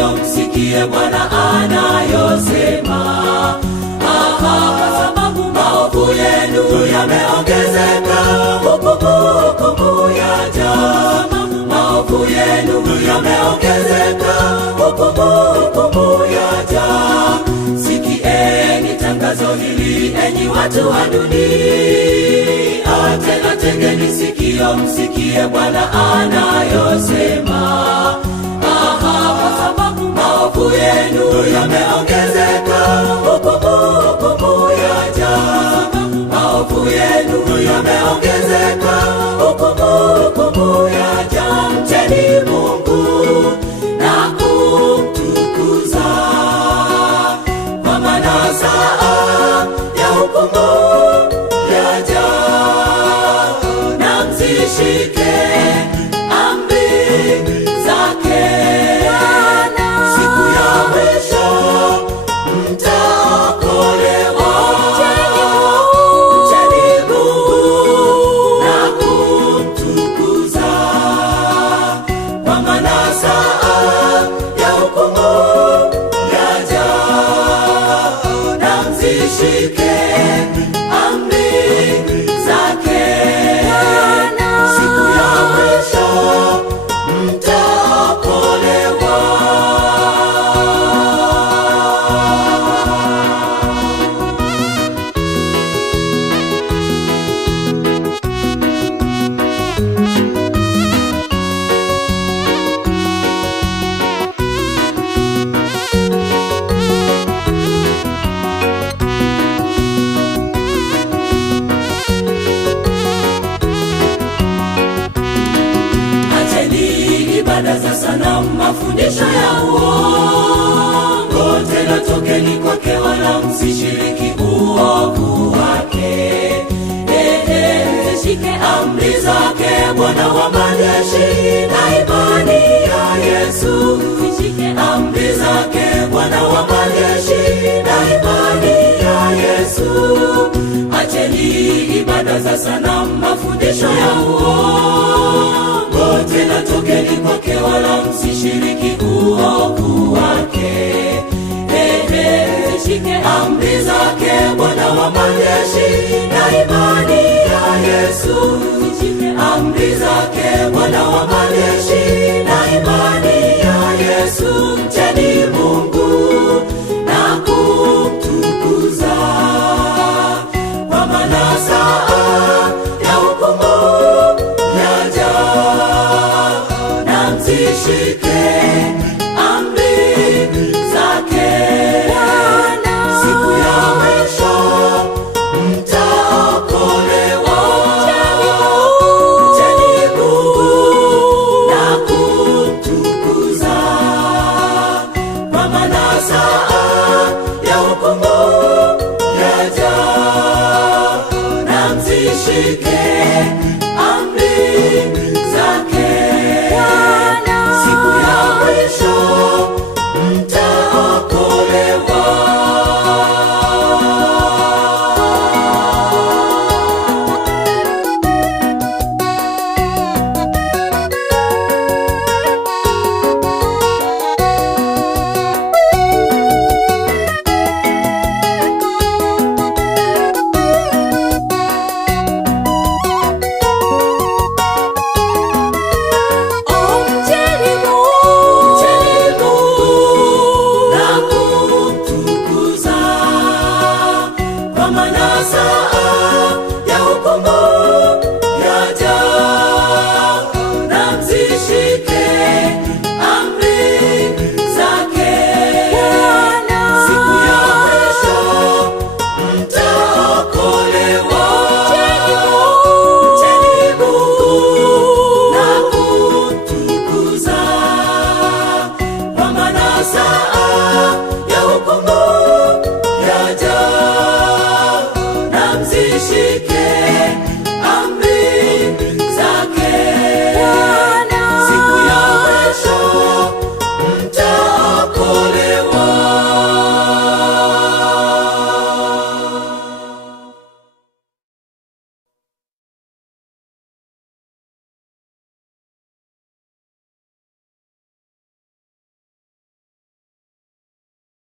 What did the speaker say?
sikio, msikie Bwana anayosema. Kwa sababu maovu yenu yameongezeka, hukumu yaja. Maovu yenu yameongezeka, hukumu yaja. Sikieni tangazo hili, enyi watu wa dunia, tena tegeni sikio, msikie Bwana anayosema. Kwa sababu maovu yenu yameongezeka, hukumu yaja. Maovu yenu yameongezeka, hukumu yaja. Mcheni Mungu na kumtukuza, kwa maana saa ya hukumu yaja. Na mzishike amri zake, siku ya mwisho mtaokolewa. Mcheni Mungu na kumtukuza, kwa maana saa ya hukumu yaja. Na mzishike amri zake, siku ya mwisho mtaokolewa. Ibada za sanamu, mafundisho ya uongo, tena tokeni kwake, wala msishiriki uovu wake. Mzishike amri zake, Bwana wa majeshi, na imani ya Yesu. Mzishike amri zake, Bwana wa majeshi, na imani ya Yesu. Acheni ibada za sanamu, mafundisho ya uongo, tena tokeni kwake, wala msishiriki uovu wake. Mzishike amri zake, Bwana wa majeshi, na imani ya Yesu. Mzishike amri zake, Bwana wa majeshi, na imani ya Yesu. Mcheni Mungu na kumtukuza, kwa maana saa ya hukumu yaja. Na mzishike amri zake, siku ya mwisho mtaokolewa. Mcheni Mungu na kumtukuza, kwa maana saa ya hukumu yaja. Na mzishike amri zake, siku ya mwisho mtaokolewa. Saa